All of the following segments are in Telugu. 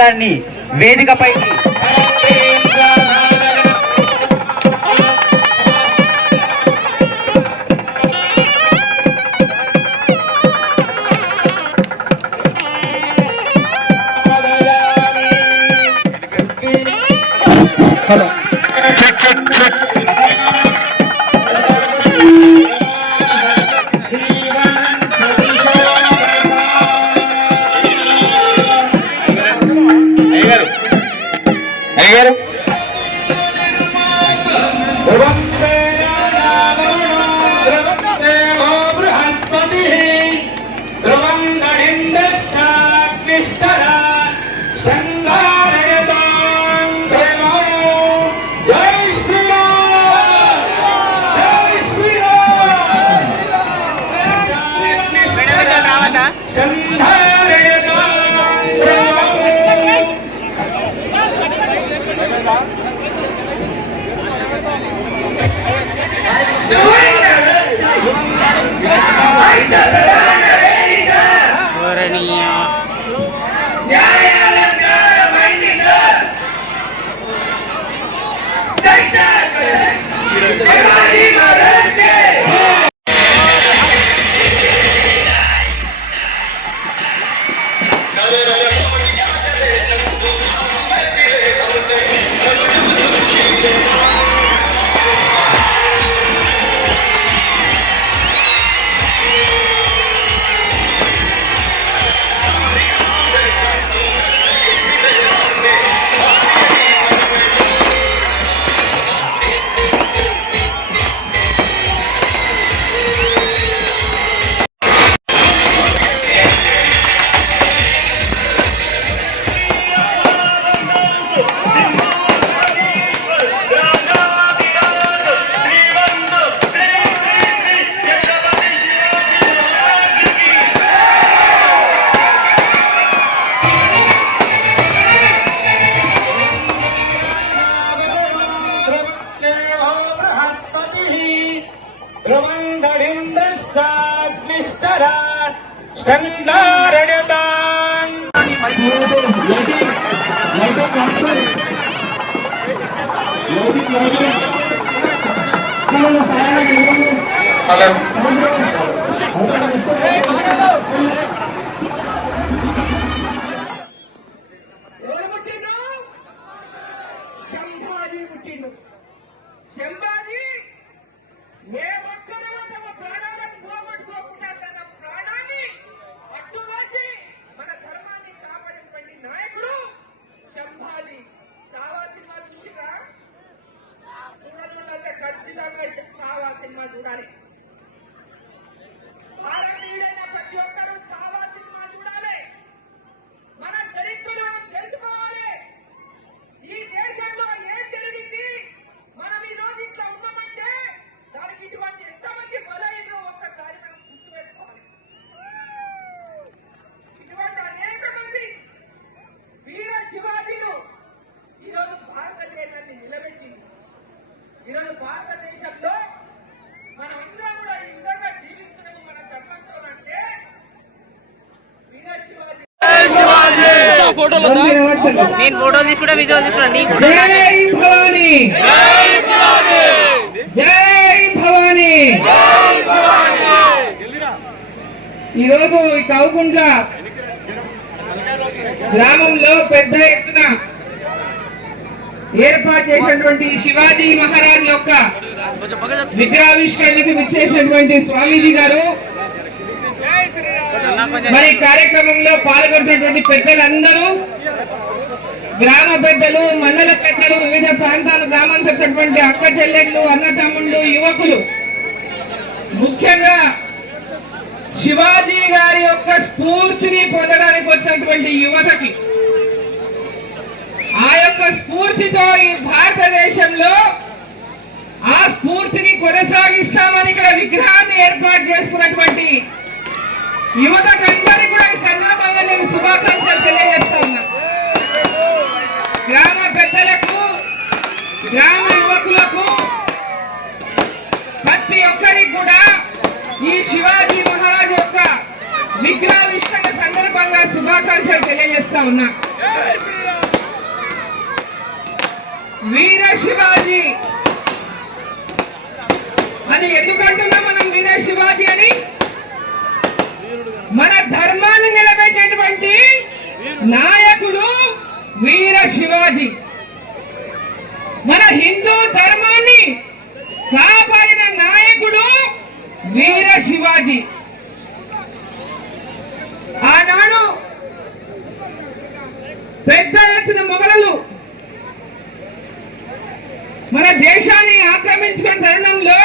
గారిని వేదికపై నేను ఫోటో తీసుకుంటా విజువల్ తీసుకుంటా నీ ఫోటో జై భవానీ జై భవానీ ఈరోజు ఈ కౌకుంట్ల గ్రామంలో పెద్ద ఎత్తున ఏర్పాటు చేసినటువంటి శివాజీ మహారాజ్ యొక్క విగ్రహావిష్కరణకు విచ్చేసినటువంటి స్వామీజీ గారు మరి కార్యక్రమంలో పాల్గొంటున్నటువంటి పెద్దలందరూ గ్రామ పెద్దలు మండల పెద్దలు వివిధ ప్రాంతాల గ్రామానికి వచ్చినటువంటి అక్క చెల్లెళ్ళు అన్నతమ్ముళ్ళు యువకులు ముఖ్యంగా శివాజీ గారి యొక్క స్ఫూర్తిని పొందడానికి వచ్చినటువంటి యువతకి ఆ యొక్క స్ఫూర్తితో ఈ భారతదేశంలో ఆ స్ఫూర్తిని కొనసాగిస్తామని ఇక్కడ విగ్రహాన్ని ఏర్పాటు చేసుకున్నటువంటి యువతకందరికీ కూడా ఈ సందర్భంగా నేను శుభాకాంక్షలు తెలియజేస్తా ఉన్నా. గ్రామ పెద్దలకు గ్రామ యువకులకు ప్రతి ఒక్కరికి కూడా ఈ శివాజీ మహారాజ్ యొక్క విగ్రహావిష్కరణ సందర్భంగా శుభాకాంక్షలు తెలియజేస్తా ఉన్నా. వీర శివాజీ అని ఎందుకంటున్నాం మనం? వీర శివాజీ అని మన ధర్మాన్ని నిలబెట్టేటువంటి నాయకుడు వీర శివాజీ. మన హిందూ ధర్మాన్ని కాపాడిన నాయకుడు వీర శివాజీ. ఆనాడు పెద్ద ఎత్తున మొఘలులు మన దేశాన్ని ఆక్రమించుకున్న తరుణంలో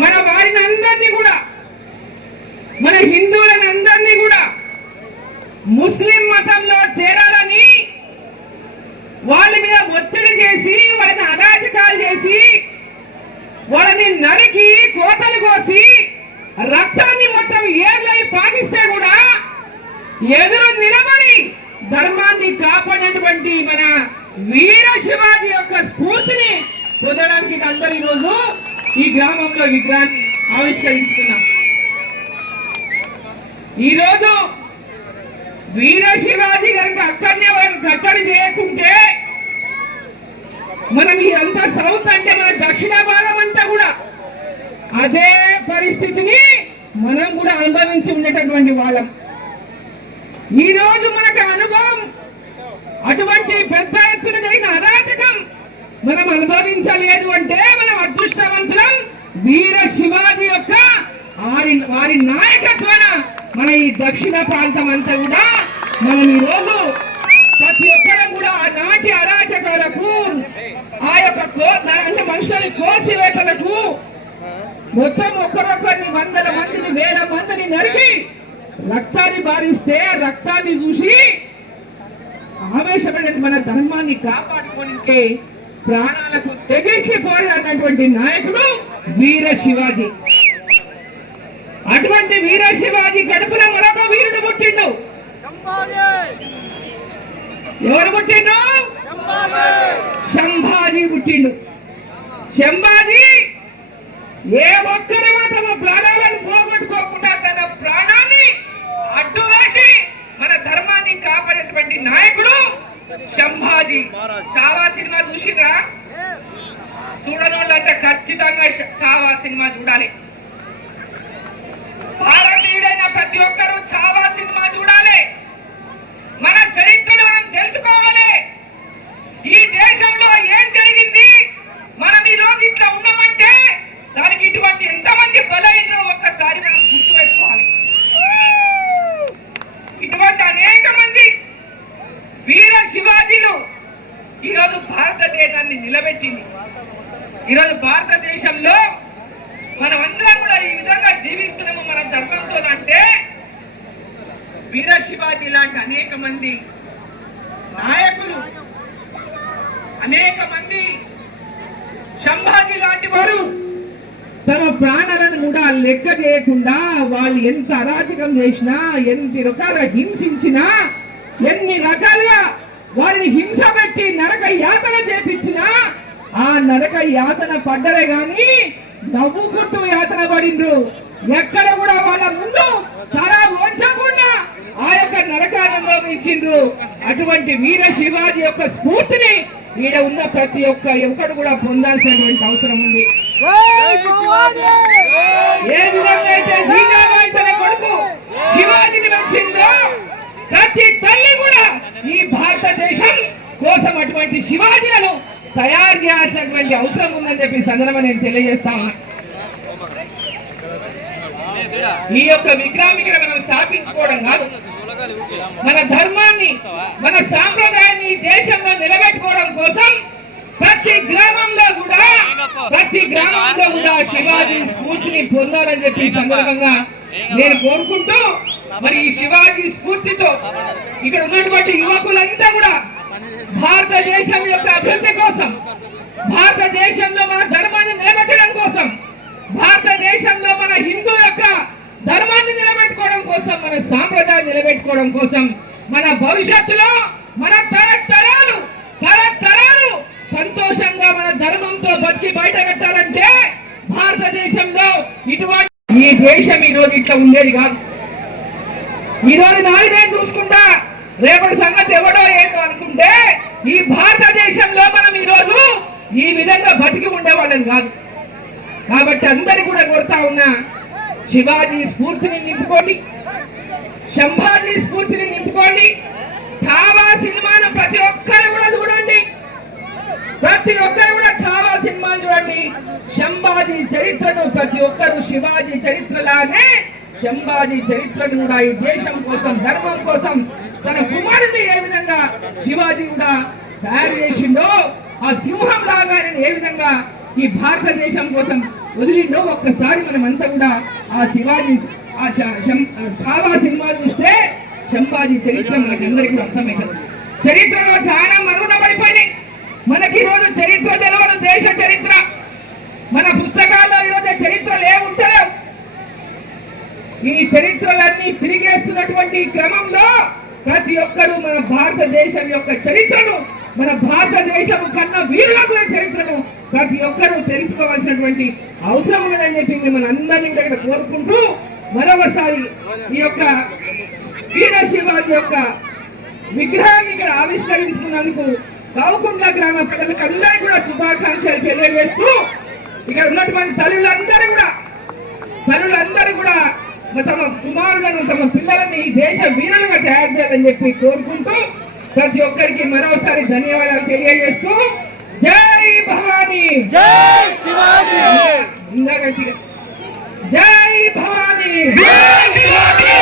మన వారిని అందరినీ కూడా, మన హిందువులను అందరినీ కూడా ముస్లిం మతంలో చేరాలని వాళ్ళ మీద ఒత్తిడి చేసి, వాళ్ళని అరాజకాలు చేసి, వాళ్ళని నరికి కోతలు కోసి రక్తాన్ని మొత్తం ఏర్లై పాకిస్తే కూడా ఎదురు నిలబడి ధర్మాన్ని కాపాడినటువంటి మన వీర శివాజీ యొక్క స్ఫూర్తిని పొందడానికి అందరూ ఈరోజు ఈ గ్రామంలో విగ్రహాన్ని ఆవిష్కరిస్తున్నాం. ఈరోజు వీర శివాజీ గారికి అక్కడనే వాళ్ళని కట్టడి చేయకుంటే మనం ఇదంతా సౌత్ అంటే మన దక్షిణ భాగం అంతా కూడా అదే పరిస్థితిని మనం కూడా అనుభవించి ఉండేటటువంటి వాళ్ళం. ఈ రోజు మనకు అనుభవం అటువంటి పెద్ద ఎత్తున జరిగిన అరాచకం మనం అనుభవించలేదు అంటే మనం అదృష్టవంతులం. వీర శివాజీ యొక్క వారి నాయకత్వాన మన ఈ దక్షిణ ప్రాంతం అంతా కూడా మనం ఈ రోజు ప్రతి ఒక్కరు కూడా నాటి అరాచకాలకు, ఆ యొక్క అంటే మనుషులని కోసివేతలకు మొత్తం ఒక్కరొక్కరిని వందల మందిని వేల మందిని నరికి రక్తాన్ని బారిస్తే రక్తాన్ని చూసి ఆవేశపడిన మన ధర్మాన్ని కాపాడుకోనికే ప్రాణాలకు తెగించి పోరాడినటువంటి నాయకుడు వీర శివాజీ. అటువంటి వీర శివాజీ కడుపున మరొక వీరుడు పుట్టిండు. ఎవరు పుట్టిండు? సంభాజీ పుట్టిండు. సంభాజీ ఏ ఒక్కరి తమ ప్రాణాలను పోగొట్టుకోకుండా తన ప్రాణాన్ని అడ్డు వేసి మన ధర్మాన్ని కాపాడేటువంటి నాయకుడు సంభాజీ. చావా సినిమా చూసిరా? చూడనోళ్ళంటే ఖచ్చితంగా చావా సినిమా చూడాలి. భారతీయుడైన ప్రతి ఒక్కరూ చావా సినిమా చూడాలి. మన చరిత్రను మనం తెలుసుకోవాలి. ఈ దేశంలో ఏం జరిగింది, మనం ఈ రోజు ఇట్లా ఉన్నామంటే దానికి ఇటువంటి ఎంతమంది బలైనో ఒక్కసారి మనం గుర్తుపెట్టుకోవాలి. ఇటువంటి అనేక మంది వీర శివాజీలు ఈరోజు భారతదేశాన్ని నిలబెట్టింది. ఈరోజు భారతదేశంలో మనమందరం కూడా ఈ విధంగా జీవిస్తున్నాము మన ధర్మంతో అంటే వీర శివాజీ లాంటి అనేక మంది నాయకులు, అనేక మంది సంభాజీ లాంటి వారు తమ ప్రాణాలను కూడా లెక్క చేయకుండా వాళ్ళు ఎంత అరాచకం చేసినా, ఎన్ని రకాలుగా హింసించినా, ఎన్ని రకాలుగా వారిని హింస పెట్టి నరక యాతన చేపించినా ఆ నరక యాతన పడ్డరే గాని నవ్వుకుంటూ యాతన పడిండ్రు. ఎక్కడ కూడా వాళ్ళ ముందు తల వంచకుండా ఆ యొక్క నరకాన్ని అనుభవించిండ్రు. అటువంటి వీర శివాజీ యొక్క స్ఫూర్తిని ఈడ ఉన్న ప్రతి ఒక్క యువకుడు కూడా పొందాల్సినటువంటి అవసరం ఉంది. ఏ విధంగా అయితే జీజాబాయి తన కొడుకు శివాజీని వచ్చిందో ప్రతి తల్లి కూడా ఈ భారతదేశం కోసం అటువంటి శివాజీలను తయారు చేయాల్సినటువంటి అవసరం ఉందని చెప్పి సందర్భంగా నేను తెలియజేస్తా ఉన్నా. ఈ యొక్క విగ్రహాన్ని మనం స్థాపించుకోవడం కాదు, మన ధర్మాన్ని, మన సాంప్రదాయాన్ని దేశంలో నిలబెట్టుకోవడం కోసం ప్రతి గ్రామంలో కూడా శివాజీ స్ఫూర్తిని పొందాలని చెప్పి సందర్భంగా నేను కోరుకుంటూ, మరి ఈ శివాజీ స్ఫూర్తితో ఇక్కడ ఉన్నటువంటి యువకులంతా కూడా భారతదేశం యొక్క అభివృద్ధి కోసం, భారతదేశంలో మన ధర్మాన్ని నిలబెట్టడం కోసం, భారతదేశంలో మన హిందూ యొక్క ధర్మాన్ని నిలబెట్టుకోవడం కోసం, మన సాంప్రదాయాన్ని నిలబెట్టుకోవడం కోసం, మన భవిష్యత్తులో మన తరతరాలు సంతోషంగా మన ధర్మంతో బతికి బయట కట్టాలంటే భారతదేశంలో ఇటువంటి ఈ దేశం ఈరోజు ఇట్లా ఉండేది కాదు. ఈరోజు నాది నేను చూసుకుంటా, రేపటి సంగతి ఎవడో ఏదో అనుకుంటే ఈ భారతదేశంలో మనం ఈరోజు ఈ విధంగా బతికి ఉండేవాళ్ళని కాదు. కాబట్టి అందరి కూడా కొడతా ఉన్నా, శివాజీ స్ఫూర్తిని నింపుకోండి, శంభాజీ స్ఫూర్తిని నింపుకోండి. చావా సినిమాను ప్రతి ఒక్కరు కూడా చూడండి, ప్రతి ఒక్కరు కూడా చావా సినిమాను చూడండి. శంభాజీ చరిత్రను ప్రతి ఒక్కరు శివాజీ చరిత్రలానే శంభాజీ చరిత్రను కూడా ఈ దేశం కోసం, ధర్మం కోసం తన కుమారుని ఏ విధంగా శివాజీ కూడా తయారు చేసిండో, ఆ సింహం లాగా ఏ విధంగా ఈ భారతదేశం కోసం వదిలిండో ఒక్కసారి మనం అంతా కూడా ఆ శివాజీ చావా సినిమా చూస్తే శంభాజీ చరిత్ర మనకందరికీ అర్థమవుతుంది. చరిత్రలో చాలా మరుగున పడిపోయినాయి. మనకి ఈరోజు చరిత్ర తెలవదు, దేశ చరిత్ర. మన పుస్తకాల్లో ఈరోజు చరిత్రలు ఏముంటలేవు. ఈ చరిత్రలన్నీ తిరిగేస్తున్నటువంటి క్రమంలో ప్రతి ఒక్కరూ మన భారతదేశం యొక్క చరిత్రను, మన భారతదేశం కన్నా వీరులకు చరిత్రను ప్రతి ఒక్కరూ తెలుసుకోవాల్సినటువంటి అవసరం ఉన్నదని చెప్పి మిమ్మల్ని అందరినీ ఇక్కడ కోరుకుంటూ మరొకసారి ఈ యొక్క వీర శివాజీ యొక్క విగ్రహాన్ని ఇక్కడ ఆవిష్కరించుకున్నందుకు గౌకుంట్ల గ్రామ ప్రజలకు అందరికీ కూడా శుభాకాంక్షలు తెలియజేస్తూ, ఇక్కడ ఉన్నటువంటి తల్లులందరూ కూడా తమ కుమారులను, తమ పిల్లలని ఈ దేశ వీరులుగా తయారు చేయాలని చెప్పి కోరుకుంటూ ప్రతి ఒక్కరికి మరోసారి ధన్యవాదాలు తెలియజేస్తూ, జై భవానీ, జై శివాజీ, ఇంకా గట్టిగా జై భవానీ, జై శివాజీ.